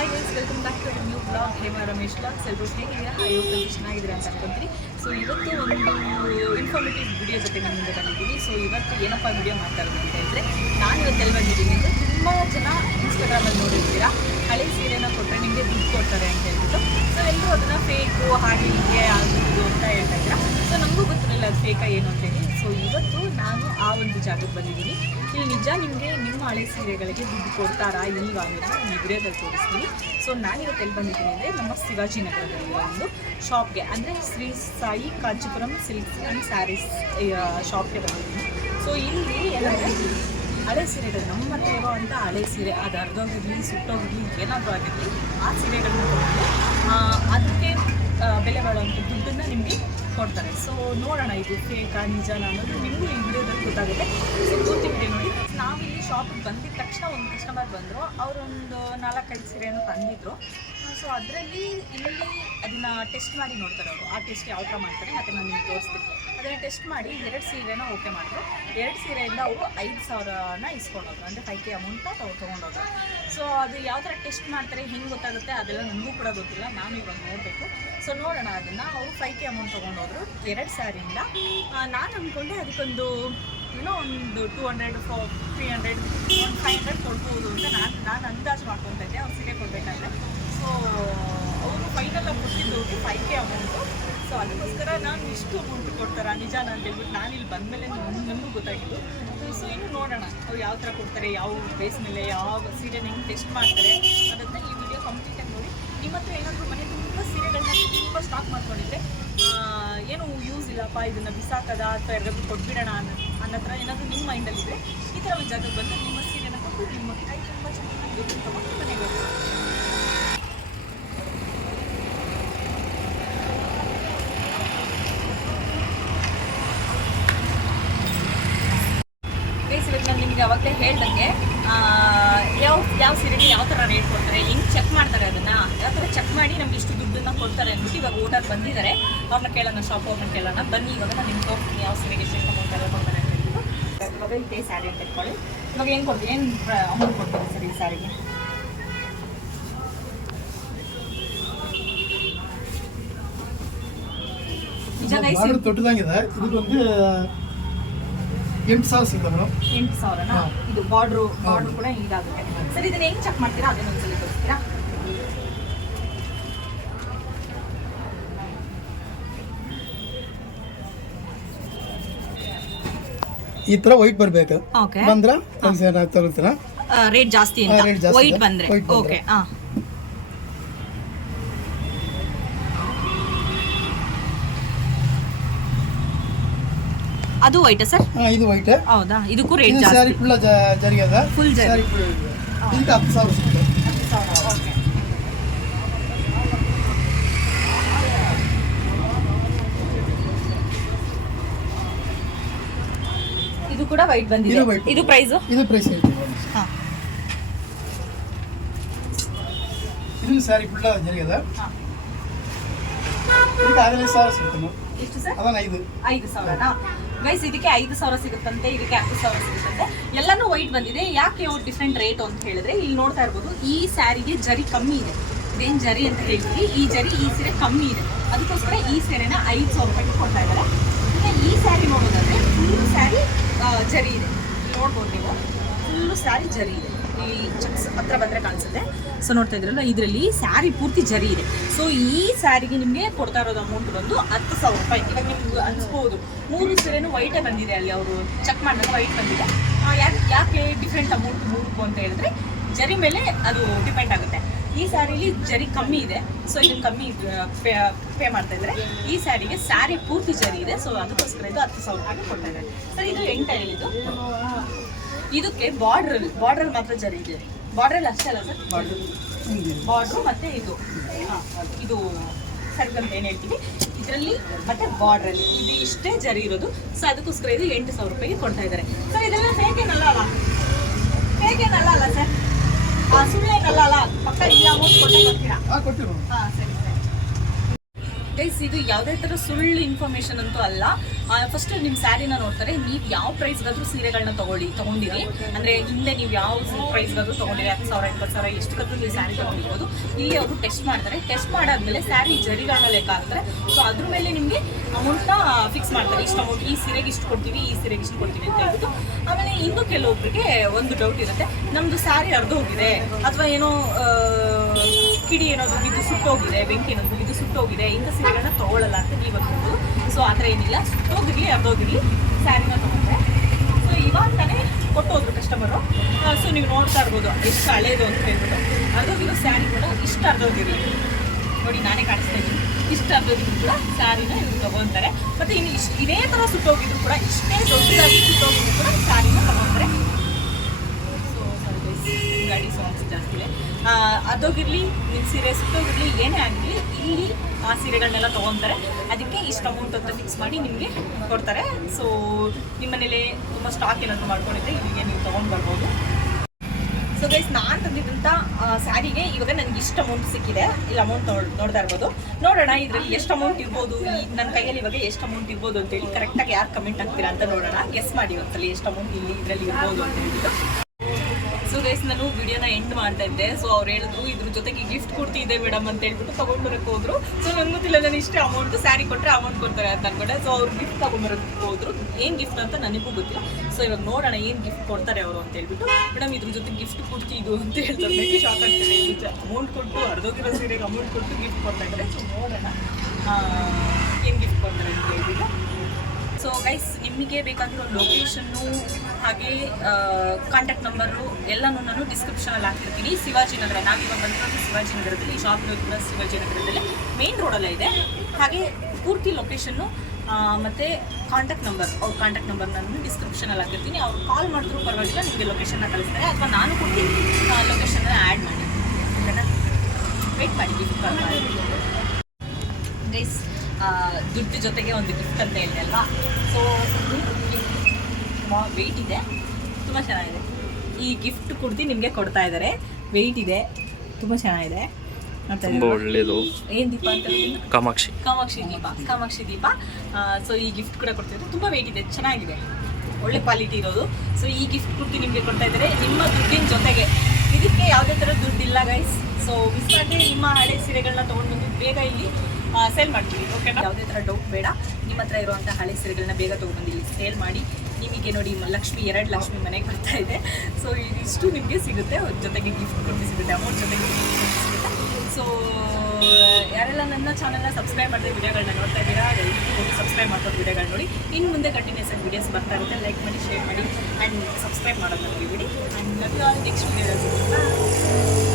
Hi guys, welcome back to new blog. Hema Ramesh blogs. ಎಲ್ಲರೂ ಹೇಗಿದ್ದೀರಾ? ಇವತ್ತು ಚೆನ್ನಾಗಿದ್ದೀರಾ ಅಂತ ಅನ್ಕೊಂತೀನಿ. ಸೊ ಇವತ್ತು ಒಂದು ಇನ್ಫಾರ್ಮೇಟಿವ್ ವಿಡಿಯೋ ಜೊತೆ ನಾನು ಮುಂದೆ ಬಂದಿದ್ದೀನಿ. ಸೊ ಇವತ್ತು ಏನಪ್ಪ ವಿಡಿಯೋ ಮಾಡ್ತಾಯಿರೋದು ಅಂತ ಹೇಳಿದ್ರೆ, ನಾನು ಇವತ್ತು ಎಲ್ಲಿ ಬಂದಿದ್ದೀನಿ ಅಂದರೆ, ತುಂಬ ಜನ ಇನ್ಸ್ಟಾಗ್ರಾಮಲ್ಲಿ ನೋಡಿರ್ತೀರಾ, ಹಳೆ ಸೀರೆನ ಕೊಟ್ಟರೆ ನಿಮಗೆ ದುಡ್ಡು ಕೊಡ್ತಾರೆ ಅಂತ ಹೇಳ್ಬಿಟ್ಟು. ಸೊ ಎಲ್ಲರೂ ಅದನ್ನು ಫೇಕು ಹಾಗೆ ಹೀಗೆ ಆಗಿದ್ದು ಅಂತ ಹೇಳ್ತಾ ಇದ್ದೀರಾ. ಸೊ ನಮಗೂ ಗೊತ್ತಿರಲಿಲ್ಲ ಅದು ಫೇಕ ಏನು ಅಂತೇಳಿ. ಸೊ ಇವತ್ತು ನಾನು ಆ ಒಂದು ಜಾಗಕ್ಕೆ ಬಂದಿದ್ದೀನಿ. ಇಲ್ಲಿ ನಿಜ ನಿಮಗೆ ನಿಮ್ಮ ಹಳೆ ಸೀರೆಗಳಿಗೆ ದುಡ್ಡು ಕೊಡ್ತಾರಾ ಇಲ್ವಾ ಅನ್ನೋದು ಈ ವಿಡಿಯೋದಲ್ಲಿ ತೋರಿಸ್ತೀನಿ. ಸೊ ನಾನಿವತ್ತು ಎಲ್ಲಿ ಬಂದಿದ್ದೀನಿ ಅಂದರೆ, ನಮ್ಮ ಶಿವಾಜಿನಗರದಲ್ಲಿರೋ ಒಂದು ಶಾಪ್ಗೆ, ಅಂದರೆ ಶ್ರೀ ಸಾಯಿ ಕಾಂಚೀಪುರಂ ಸಿಲ್ಕ್ಸ್ ಆ್ಯಂಡ್ ಸ್ಯಾರೀಸ್ ಶಾಪ್ಗೆ ಬಂದಿದ್ದೀನಿ. ಸೊ ಇಲ್ಲಿ ಏನಂದರೆ, ಹಳೆ ಸೀರೆಗಳು ನಮ್ಮ ಹತ್ರ ಇರೋವಂಥ ಹಳೆ ಸೀರೆ, ಅದು ಅರ್ಧೋಗಿರಲಿ ಸುಟ್ಟೋಗಿರಲಿ ಏನಾದರೂ ಆಗಿರಲಿ, ಆ ಸೀರೆಗಳನ್ನ ಕೊಟ್ಟು ಅದಕ್ಕೆ ಬೆಲೆ ಬಾಳುವಂಥ ದುಡ್ಡನ್ನು ನಿಮಗೆ ಕೊಡ್ತಾರೆ. ಸೊ ನೋಡೋಣ ಇದು ಫೇಕಾ ನಿಜಾನ ಅನ್ನೋದು ನಿಮಗೂ ಈ ವಿಡಿಯೋದಲ್ಲಿ ಗೊತ್ತಾಗುತ್ತೆ. ಸೊ ಪೂರ್ತಿ ವಿಡಿಯೋ ನೋಡಿ. ನಾವಿಲ್ಲಿ ಶಾಪಿಗೆ ಬಂದಿದ್ದ ತಕ್ಷಣ ಒಂದು ಕಸ್ಟಮರ್ ಬಂದರು. ಅವರೊಂದು 4-5 ಸೀರೆಯನ್ನು ತಂದಿದ್ರು. ಸೊ ಅದರಲ್ಲಿ ಇಲ್ಲಿ ಅದನ್ನು ಟೆಸ್ಟ್ ಮಾಡಿ ನೋಡ್ತಾರೆ ಅವರು. ಆ ಟೆಸ್ಟ್ ಯಾವ ಥರ ಮಾಡ್ತಾರೆ ಮತ್ತು ನಾನು ನಿಮ್ಗೆ ತೋರಿಸ್ತೀನಿ. ಅದನ್ನು ಟೆಸ್ಟ್ ಮಾಡಿ 2 ಸೀರೆನ ಓಕೆ ಮಾಡಿದ್ರು. 2 ಸೀರೆಯಿಂದ ಅವರು 5,000ನ ಇಸ್ಕೊಂಡೋದ್ರು, ಅಂದರೆ 5K ಅಮೌಂಟ ತೊಗೊಂಡೋದ್ರು. ಸೊ ಅದು ಯಾವ ಥರ ಟೆಸ್ಟ್ ಮಾಡ್ತಾರೆ, ಹೆಂಗೆ ಗೊತ್ತಾಗುತ್ತೆ ಅದೆಲ್ಲ ನನಗೂ ಕೂಡ ಗೊತ್ತಿಲ್ಲ. ನಾನು ಇವಾಗ ನೋಡಬೇಕು. ಸೊ ನೋಡೋಣ ಅದನ್ನು. ಅವರು 5K ಅಮೌಂಟ್ ತೊಗೊಂಡೋದ್ರು 2 ಸ್ಯಾರಿಯಿಂದ. ನಾನು ಅಂದ್ಕೊಂಡೆ ಅದಕ್ಕೊಂದು ಏನೋ ಒಂದು 200, 300, 500 ಕೊಡ್ಬೋದು ಅಂತ ನಾನು ಅಂದಾಜು ಮಾಡ್ಕೊತಾ ಇದ್ದೆ ಅವ್ರು ಸೀರೆ ಕೊಡಬೇಕಾದ್ರೆ. ಸೊ ಅವರು ಫೈನಲಾಗಿ ಕೊಟ್ಟಿದ್ದು 5K ಅಮೌಂಟು. ಸೊ ಅದಕ್ಕೋಸ್ಕರ ನಾನು ಇಷ್ಟು ಅಮೌಂಟ್ ಕೊಡ್ತಾರಾ ನಿಜಾನ ಅಂತ ಹೇಳ್ಬಿಟ್ಟು ನಾನು ಇಲ್ಲಿ ಬಂದಮೇಲೆ ನನಗೂ ಗೊತ್ತಾಗಿದ್ದು. ಸೊ ಇನ್ನು ನೋಡೋಣ ಅವ್ರು ಯಾವ ಥರ ಕೊಡ್ತಾರೆ, ಯಾವ ಬೇಸ್ ಮೇಲೆ ಯಾವ ಸೀರೆನ ಹೆಂಗೆ ಟೆಸ್ಟ್ ಮಾಡ್ತಾರೆ ಅದನ್ನು ಈ ವಿಡಿಯೋ ಕಂಪ್ಲೀಟಾಗಿ ನೋಡಿ. ನಿಮ್ಮ ಹತ್ರ ಏನಾದರೂ ಮನೆ ತುಂಬ ಸೀರೆಗಳನ್ನ ತುಂಬ ಸ್ಟಾಕ್ ಮಾಡ್ಕೊಂಡಿದ್ರೆ, ಏನು ಯೂಸ್ ಇಲ್ಲಪ್ಪ ಇದನ್ನು ಬಿಸಾಕದ ಅಥವಾ ಯಾರಿಗಾದ್ರು ಕೊಟ್ಬಿಡೋಣ ಅನ್ನೋ ಥರ ಏನಾದರೂ ನಿಮ್ಮ ಮೈಂಡಲ್ಲಿದೆ, ಈ ಥರ ಒಂದು ಜಾಗಕ್ಕೆ ಬಂದು ನಿಮ್ಮ ಸೀರೆನ ಕೊಟ್ಟು ನಿಮ್ಮ ಕೈ ತುಂಬ ಚೆನ್ನಾಗಿ ದುಡ್ಡು ತೊಗೊಂಡು ಮನೆಗೆ ನಾನು ನಿಮಗೆ ಅವಾಗಲೇ ಹೇಳ್ದಂಗೆ ಯಾವ ಸೀರೆಗೆ ಯಾವ ಥರ ರೇಟ್ ಕೊಡ್ತಾರೆ, ಹೆಂಗೆ ಚೆಕ್ ಮಾಡ್ತಾರೆ, ಅದನ್ನು ಯಾವ ಥರ ಚೆಕ್ ಮಾಡಿ ನಮ್ಗೆ ಇಷ್ಟು ದುಡ್ಡನ್ನು ಕೊಡ್ತಾರೆ ಅಂದ್ಬಿಟ್ಟು ಇವಾಗ ಓನರ್ ಬಂದಿದ್ದಾರೆ. ಅವ್ರನ್ನ ಕೇಳೋಣ, ಶಾಪ್ ಅವ್ರನ್ನ ಕೇಳೋಣ. ಬನ್ನಿ ಇವಾಗ ನಾನು ನಿಮ್ಗೆ ಹೋಗ್ತೀನಿ ಯಾವ ಸೀರೆಗೆ ಎಷ್ಟು ಅಮೌಂಟ್ ಎಲ್ಲ ಕೊಡ್ತಾರೆ ಅಂತ ಹೇಳ್ಬಿಟ್ಟು. ಇವಾಗ ಇದೇ ಸ್ಯಾರಿ ಅಂತ ಇಟ್ಕೊಳ್ಳಿ. ಇವಾಗ ಏನು ಕೊಡ್ತೀವಿ, ಏನು ಅಮೌಂಟ್ ಕೊಡ್ತಾರೆ ಸರ್ ಈ ಸ್ಯಾರಿಗೆ? ನಿಜ ತೊಟ್ಟದಾಗಿದೆ. ಇದಕ್ಕೊಂದು 8,000 ಸಿಗ್ತದೆ ಮೇಡಮ್. 8,000ನಾ? ಇದು ಬಾರ್ಡ್ರು ಕೂಡ ಇದಾಗುತ್ತೆ ಸರ್. ಇದನ್ನ ಹೆಂಗೆ ಚೆಕ್ ಮಾಡ್ತೀರಾ ಅದನ್ನ ಒಂದ್ಸಲ ತೋರಿಸ್ತೀರಾ? ಈ ತರ ವೈಟ್ ಬರ್ಬೇಕು. ಬಂದ್ರ ರೇಟ್ ಜಾಸ್ತಿ ಅಂತ ವೈಟ್ ಬಂದ್ರೆ ಓಕೆ. ಅದು ವೈಟ್ ಸರ್? ಇದು ವೈಟ್. ಹೌದಾ? ಇದಕ್ಕೂ ರೇಟ್ ಜಾಸ್ತಿ. ಸ್ಯಾರಿ ಫುಲ್ ಜರಿ ಅದ. ಫುಲ್ ಜರಿ. ಇದಕ್ಕೆ 10,000 ಸಿಗುತ್ತೆ. 10,000 ಓಕೆ. ಇದು ಕೂಡ ವೈಟ್ ಬಂದಿದೆ. ಇದು ಪ್ರೈಸ್? ಇದು ಪ್ರೈಸ್ ಹೇಳ್ತೀನಿ. ಹಾ, ಇದು ಸ್ಯಾರಿ ಫುಲ್ ಜರಿ ಅದ. ಇದಕ್ಕೆ 15,000 ಸಿಗುತ್ತೆ. ಎಷ್ಟು ಸರ್? ಅದನ್ನ 5,000ನಾ? ಗೈಸ್, ಇದಕ್ಕೆ 5,000 ಸಿಗುತ್ತಂತೆ, ಇದಕ್ಕೆ 10,000 ಸಿಗುತ್ತಂತೆ. ಎಲ್ಲಾನು ವೈಟ್ ಬಂದಿದೆ. ಯಾಕೆ ಡಿಫ್ರೆಂಟ್ ರೇಟ್ ಅಂತ ಹೇಳಿದ್ರೆ, ಇಲ್ಲಿ ನೋಡ್ತಾ ಇರ್ಬೋದು, ಈ ಸ್ಯಾರಿಗೆ ಜರಿ ಕಮ್ಮಿ ಇದೆ. ಇದೇನು ಜರಿ ಅಂತ ಹೇಳ್ತೀವಿ, ಈ ಜರಿ ಈ ಸೀರೆ ಕಮ್ಮಿ ಇದೆ. ಅದಕ್ಕೋಸ್ಕರ ಈ ಸೀರೆನ 5,000 ರೂಪಾಯಿಗೆ ಕೊಡ್ತಾ ಇದ್ದಾರೆ. ಇನ್ನು ಈ ಸ್ಯಾರಿ ನೋಡೋದಾದ್ರೆ ಫುಲ್ ಸ್ಯಾರಿ ಜರಿ ಇದೆ. ನೋಡ್ಬೋದು ನೀವು, ಫುಲ್ಲು ಸ್ಯಾರಿ ಜರಿ ಇದೆ. ಈ ಚಕ್ಸ್ ಹತ್ರ ಬಂದರೆ ಕಾಣಿಸುತ್ತೆ. ಸೊ ನೋಡ್ತಾ ಇದ್ರಲ್ಲ, ಇದರಲ್ಲಿ ಸ್ಯಾರಿ ಪೂರ್ತಿ ಜರಿ ಇದೆ. ಸೊ ಈ ಸ್ಯಾರಿಗೆ ನಿಮಗೆ ಕೊಡ್ತಾ ಇರೋದು ಅಮೌಂಟ್ ಬಂದು 10,000 ರೂಪಾಯಿ. ಇವಾಗ ನಿಮ್ಗೆ ಅನಿಸ್ಬೋದು 3 ಸೀರೆನೂ ವೈಟೇ ಬಂದಿದೆ, ಅಲ್ಲಿ ಅವರು ಚೆಕ್ ಮಾಡಿದಾಗ ವೈಟ್ ಬಂದಿದೆ. ಯಾಕೆ ಡಿಫ್ರೆಂಟ್ ಅಮೌಂಟ್ 3 ಅಂತ ಹೇಳಿದ್ರೆ, ಜರಿ ಮೇಲೆ ಅದು ಡಿಪೆಂಡ್ ಆಗುತ್ತೆ. ಈ ಸ್ಯಾರಿಲಿ ಜರಿ ಕಮ್ಮಿ ಇದೆ, ಸೊ ಇದನ್ನು ಕಮ್ಮಿ ಪೇ ಮಾಡ್ತಾ ಇದ್ದಾರೆ. ಈ ಸ್ಯಾರಿಗೆ ಸ್ಯಾರಿ ಪೂರ್ತಿ ಜರಿ ಇದೆ. ಸೊ ಅದಕ್ಕೋಸ್ಕರ ಇದು 10,000 ರೂಪಾಯಿಗೆ ಕೊಡ್ತಾ ಇದ್ದಾರೆ ಸರ್. ಇದು ಎಂಟ ಹೇಳಿದ್ದು. ಇದಕ್ಕೆ ಬಾರ್ಡ್ರಲ್ಲಿ ಮಾತ್ರ ಜರಿ ಇದೆ. ಬಾರ್ಡ್ರಲ್ಲಿ ಅಷ್ಟೇ ಅಲ್ಲ ಸರ್, ಬಾರ್ಡ್ರು ಮತ್ತೆ ಇದು ಸರ್ಕ್ ಅಂತ ಏನು ಹೇಳ್ತೀವಿ ಇದರಲ್ಲಿ, ಮತ್ತೆ ಬಾರ್ಡ್ರಲ್ಲಿ ಇದು ಇಷ್ಟೇ ಜರಿ ಇರೋದು. ಸೊ ಅದಕ್ಕೋಸ್ಕರ ಇದು 8,000 ರೂಪಾಯಿಗೆ ಕೊಡ್ತಾ ಇದ್ದಾರೆ ಸರ್. ಇದೆಲ್ಲ ಫೇಕೇನಲ್ಲ ಅಲ್ಲ? ಫೇಕೇನಲ್ಲ ಅಲ್ಲ ಸರ್? ಸುಳ್ಳೇನಲ್ಲ ಅಲ್ಲ? ಪಕ್ಕ ಈ ಅಮೌಂಟ್ ಕೊಟ್ಟೇ ಕೊಡ್ತೀರಾ? ಕೊಡ್ತೀವಿ. ಹಾಂ, ಸರಿ ಸರಿ. ಗೈಸ್ ಇದು ಯಾವುದೇ ಥರ ಸುಳ್ಳು ಇನ್ಫಾರ್ಮೇಷನ್ ಅಂತೂ ಅಲ್ಲ. ಫಸ್ಟ್ ನಿಮ್ಮ ಸ್ಯಾರಿನ ನೋಡ್ತಾರೆ. ನೀವು ಯಾವ ಪ್ರೈಸ್ಗಾದ್ರೂ ಸೀರೆಗಳನ್ನ ತೊಗೊಂಡಿರಿ ಅಂದರೆ ಹಿಂದೆ ನೀವು ಯಾವ ಪ್ರೈಸ್ಗಾದ್ರೂ ತೊಗೊಂಡಿರಿ 10,000 20,000 ಎಷ್ಟಕ್ಕಾದ್ರೂ ನೀವು ಸ್ಯಾರಿ ತೊಗೊಂಡಿರ್ಬೋದು. ಇಲ್ಲಿ ಅವರು ಟೆಸ್ಟ್ ಮಾಡ್ತಾರೆ. ಟೆಸ್ಟ್ ಮಾಡಾದ್ಮೇಲೆ ಸ್ಯಾರಿ ಜರಿಗಳನ್ನ ಲೆಕ್ಕ ಹಾಕ್ತಾರೆ. ಸೊ ಅದ್ರ ಮೇಲೆ ನಿಮಗೆ ಅಮೌಂಟ್ನ ಫಿಕ್ಸ್ ಮಾಡ್ತಾರೆ. ಇಷ್ಟು ಅಮೌಂಟ್ ಈ ಸೀರೆಗೆ ಇಷ್ಟು ಕೊಡ್ತೀವಿ, ಈ ಸೀರೆಗೆ ಇಷ್ಟು ಕೊಡ್ತೀವಿ ಅಂತ ಹೇಳ್ಬಿಟ್ಟು. ಆಮೇಲೆ ಇನ್ನು ಕೆಲವೊಬ್ಬರಿಗೆ ಒಂದು ಡೌಟ್ ಇರುತ್ತೆ, ನಮ್ಮದು ಸ್ಯಾರಿ ಹರಿದು ಹೋಗಿದೆ ಅಥವಾ ಏನೋ ಕಿಡಿ ಏನಾದರೂ ಬಿದ್ದು ಸುಟ್ಟೋಗಿದೆ, ಬೆಂಕಿ ಏನಾದರೂ ಬಿದ್ದು ಸುಟ್ಟೋಗಿದೆ, ಇಂಥ ಸೀರೆಗಳನ್ನ ತೊಗೊಳ್ಳಲ್ಲ ಅಂತ ನೀವು ಅನ್ಬೋದು. ಸೊ ಆ ಥರ ಏನಿಲ್ಲ, ಸುಟ್ಟೋಗಿರಲಿ ಅರ್ಧೋಗಿರಲಿ ಸ್ಯಾರಿನ ತೊಗೊಂಡ್ರೆ. ಸೊ ಇವಾಗ ತಾನೇ ಕೊಟ್ಟು ಹೋದ್ರು ಕಸ್ಟಮರು. ಸೊ ನೀವು ನೋಡ್ತಾ ಇರ್ಬೋದು ಎಷ್ಟು ಹಳೇದು ಅಂತ ಹೇಳ್ಬಿಟ್ಟು. ಅರ್ಧೋಗಿರೋ ಸ್ಯಾರಿ ಕೂಡ ಇಷ್ಟು ಅರ್ಧೋಗಿರಲಿ ನೋಡಿ, ನಾನೇ ಕಾಣಿಸ್ತಾ ಇದ್ದೀನಿ. ಇಷ್ಟು ಅರ್ಧೋಗಿದ್ರು ಕೂಡ ಸ್ಯಾರಿನ ಇವ್ರು ತೊಗೊತಾರೆ. ಮತ್ತು ಇನ್ನು ಇದೇ ಥರ ಸುಟ್ಟೋಗಿದ್ರು ಕೂಡ, ಇಷ್ಟೇ ದೊಡ್ಡದಾಗಿ ಸುಟ್ಟೋಗಿದ್ರು ಕೂಡ ಸ್ಯಾರಿನ ತೊಗೊತಾರೆ. ಸೊ ಗಾಡಿ ಸಾಂಗ್ಸ್ ಜಾಸ್ತಿ ಇದೆ. ಅದೋಗಿರಲಿ, ನಿಮ್ಮ ಸೀರೆ ಸುಟ್ಟೋಗಿರಲಿ, ಏನೇ ಆಗಲಿ ಇಲ್ಲಿ ಆ ಸೀರೆಗಳನ್ನೆಲ್ಲ ತೊಗೊತಾರೆ. ಅದಕ್ಕೆ ಇಷ್ಟು ಅಮೌಂಟ್ ಅಂತ ಫಿಕ್ಸ್ ಮಾಡಿ ನಿಮಗೆ ಕೊಡ್ತಾರೆ. ಸೊ ನಿಮ್ಮ ಮನೇಲಿ ತುಂಬ ಸ್ಟಾಕ್ ಏನಾದರೂ ಮಾಡ್ಕೊಂಡಿದ್ರೆ ಇಲ್ಲಿಗೆ ನೀವು ತೊಗೊಂಡು ಬರ್ಬೋದು. ಸೊ ಗೈಸ್, ನಾನು ತಂದಿದ್ದಂಥ ಸ್ಯಾರಿಗೆ ಇವಾಗ ನನಗೆ ಇಷ್ಟು ಅಮೌಂಟ್ ಸಿಕ್ಕಿದೆ. ಇಲ್ಲಿ ಅಮೌಂಟ್ ನೋಡ್ತಾ ಇರ್ಬೋದು. ನೋಡೋಣ ಇದರಲ್ಲಿ ಎಷ್ಟು ಅಮೌಂಟ್ ಇರ್ಬೋದು, ನನ್ನ ಕೈಯಲ್ಲಿ ಇವಾಗ ಎಷ್ಟು ಅಮೌಂಟ್ ಇರ್ಬೋದು ಅಂತೇಳಿ ಕರೆಕ್ಟಾಗಿ ಯಾರು ಕಮೆಂಟ್ ಆಗ್ತೀರಾ ಅಂತ ನೋಡೋಣ. ಗೆಸ್ ಮಾಡಿ ಒಂದ್ಸಲಿ ಎಷ್ಟು ಅಮೌಂಟ್ ಇದರಲ್ಲಿ ಇರ್ಬೋದು ಅಂತ ಹೇಳ್ಬಿಟ್ಟು. ಸೊ ಗೈಸ್, ನಾನು ವಿಡಿಯೋನ ಎಂಡ್ ಮಾಡ್ತಾ ಇದ್ದೆ. ಸೊ ಅವ್ರು ಹೇಳಿದ್ರು ಇದ್ರ ಜೊತೆಗೆ ಗಿಫ್ಟ್ ಕೊಡ್ತಿದ್ದೆ ಮೇಡಮ್ ಅಂತ ಹೇಳ್ಬಿಟ್ಟು ತೊಗೊಂಡ್ಬರಕ್ಕೆ ಹೋದ್ರು. ಸೊ ನಂಗೆ ಗೊತ್ತಿಲ್ಲ, ನಾನು ಇಷ್ಟೇ ಅಮೌಂಟ್ ಸ್ಯಾರಿ ಕೊಟ್ಟರೆ ಅಮೌಂಟ್ ಕೊಡ್ತಾರೆ ಅಂತ ಅನ್ಕೊಂಡೆ. ಸೊ ಅವ್ರು ಗಿಫ್ಟ್ ತೊಗೊಂಡ್ಬರಕ್ಕೆ ಹೋದ್ರು. ಏನು ಗಿಫ್ಟ್ ಅಂತ ನನಗೂ ಗೊತ್ತಿಲ್ಲ. ಸೊ ಇವಾಗ ನೋಡೋಣ ಏನು ಗಿಫ್ಟ್ ಕೊಡ್ತಾರೆ ಅವರು ಅಂತ ಹೇಳ್ಬಿಟ್ಟು. ಮೇಡಮ್ ಇದ್ರ ಜೊತೆ ಗಿಫ್ಟ್ ಕೊಡ್ತಿದ್ದು ಅಂತ ಹೇಳ್ತಾರೆ. ನನಗೆ ಶಾಕ್ ಆಗ್ತದೆ. ಅಮೌಂಟ್ ಕೊಟ್ಟು ಅರ್ಧೋಗಿರೋ ಸೀರೆಗೆ ಅಮೌಂಟ್ ಕೊಟ್ಟು ಗಿಫ್ಟ್ ಕೊಡ್ತಾ ಇದ್ದಾರೆ. ಸೊ ನೋಡೋಣ ಏನು ಗಿಫ್ಟ್ ಕೊಡ್ತಾರೆ ಅಂತ ಹೇಳ್ಬಿಟ್ಟು. ಸೊ ಗೈಸ್, ನಿಮಗೆ ಬೇಕಾಗಿರೋ ಲೊಕೇಶನ್ನು ಹಾಗೆ ಕಾಂಟ್ಯಾಕ್ಟ್ ನಂಬರು ಎಲ್ಲನೂ ನಾನು ಡಿಸ್ಕ್ರಿಪ್ಷನಲ್ಲಿ ಹಾಕಿರ್ತೀನಿ. ಶಿವಾಜಿನಗರ, ನಾವಿವಾಗ ಬಂದಿರೋದು ಶಿವಾಜಿನಗರದಲ್ಲಿ. ಈ ಶಾಪ್ ಕೂಡ ಶಿವಾಜಿನಗರದಲ್ಲಿ ಮೇನ್ ರೋಡಲ್ಲೇ ಇದೆ. ಹಾಗೆ ಪೂರ್ತಿ ಲೊಕೇಶನ್ನು ಮತ್ತು ಕಾಂಟ್ಯಾಕ್ಟ್ ನಂಬರ್, ಅವ್ರ ಕಾಂಟ್ಯಾಕ್ಟ್ ನಂಬರ್ ನಾನು ಡಿಸ್ಕ್ರಿಪ್ಷನಲ್ಲಿ ಹಾಕಿರ್ತೀನಿ. ಅವ್ರು ಕಾಲ್ ಮಾಡಿದ್ರು ಪರವಾಗಿಲ್ಲ, ನಿಮಗೆ ಲೊಕೇಶನ್ನ ಕಳಿಸ್ತಾರೆ. ಅಥವಾ ನಾನು ಕೊಡ್ತೀನಿ, ಲೊಕೇಶನ್ನ ಆ್ಯಡ್ ಮಾಡಿ. ಓಕೆನಾ? ವೆಯ್ಟ್ ಮಾಡಿ ಗಿಫ್ಟ್ ಮಾಡಿ ಗೈಸ್. ದುಡ್ಡು ಜೊತೆಗೆ ಒಂದು ಗಿಫ್ಟ್ ಅಂತ ಹೇಳಿದೆ ಅಲ್ವಾ. ಸೊ ವೆಯ್ಟ್ ಇದೆ, ತುಂಬ ಚೆನ್ನಾಗಿದೆ. ಈ ಗಿಫ್ಟ್ ಕುರ್ತಿ ನಿಮಗೆ ಕೊಡ್ತಾ ಇದ್ದಾರೆ. ವೆಯ್ಟ್ ಇದೆ, ತುಂಬ ಚೆನ್ನಾಗಿದೆ. ತುಂಬ ಒಳ್ಳೆಯದು. ಏನು ದೀಪ ಅಂತ ಹೇಳಿದ್ದು? ಕಾಮಾಕ್ಷಿ ದೀಪ. ಸೊ ಈ ಗಿಫ್ಟ್ ಕೂಡ ಕೊಡ್ತಿದ್ರು. ತುಂಬ ವೆಯ್ಟ್ ಇದೆ, ಚೆನ್ನಾಗಿದೆ, ಒಳ್ಳೆ ಕ್ವಾಲಿಟಿ ಇರೋದು. ಸೊ ಈ ಗಿಫ್ಟ್ ಕುರ್ತಿ ನಿಮಗೆ ಕೊಡ್ತಾ ಇದ್ದಾರೆ ನಿಮ್ಮ ದುಡ್ಡಿನ ಜೊತೆಗೆ. ಇದಕ್ಕೆ ಯಾವುದೇ ಥರ ದುಡ್ಡಿಲ್ಲ ಗೈಸ್. ಸೊ ಮಿಸ್ ಮಾಡಿ ನಿಮ್ಮ ಹಳೆ ಸೀರೆಗಳನ್ನ ತೊಗೊಂಡು ಬಂದು ಬೇಗ ಇಲ್ಲಿ ಸೇಲ್ ಮಾಡ್ತೀವಿ. ಓಕೆನಾ? ಯಾವುದೇ ಥರ ಡೌಟ್ ಬೇಡ. ನಿಮ್ಮ ಹತ್ರ ಇರುವಂಥ ಹಳೆ ಸೀರೆಗಳನ್ನ ಬೇಗ ತೊಗೊಂಡು ಇಲ್ಲಿ ಸೇಲ್ ಮಾಡಿ. ನಿಮಗೆ ನೋಡಿ ಲಕ್ಷ್ಮಿ 2 ಲಕ್ಷ್ಮಿ ಮನೆಗೆ ಬರ್ತಾ ಇದೆ. ಸೊ ಇದಿಷ್ಟು ನಿಮಗೆ ಸಿಗುತ್ತೆ, ಜೊತೆಗೆ ಗಿಫ್ಟ್ ಕೊಟ್ಟು ಸಿಗುತ್ತೆ, ಅಮೌಂಟ್ ಜೊತೆಗೆ ಗಿಫ್ಟ್ ಸಿಗುತ್ತೆ. ಸೊ ಯಾರೆಲ್ಲ ನನ್ನ ಚಾನಲ್ನ ಸಬ್ಸ್ಕ್ರೈಬ್ ಮಾಡಿದ್ರೆ ವಿಡಿಯೋಗಳನ್ನ ನೋಡ್ತಾ ಇದ್ದೀರಾ, ಹೋಗಿ ಸಬ್ಸ್ಕ್ರೈಬ್ ಮಾಡ್ಕೊಂಡು ವಿಡಿಯೋಗಳು ನೋಡಿ. ಇನ್ನು ಮುಂದೆ ಕಂಟಿನ್ಯೂಸ್ ಆಗಿ ವೀಡಿಯೋಸ್ ಬರ್ತಾ ಇರುತ್ತೆ. ಲೈಕ್ ಮಾಡಿ, ಶೇರ್ ಮಾಡಿ ಆ್ಯಂಡ್ ಸಬ್ಸ್ಕ್ರೈಬ್ ಮಾಡೋದನ್ನ ಮರಿಬೇಡಿ. And next video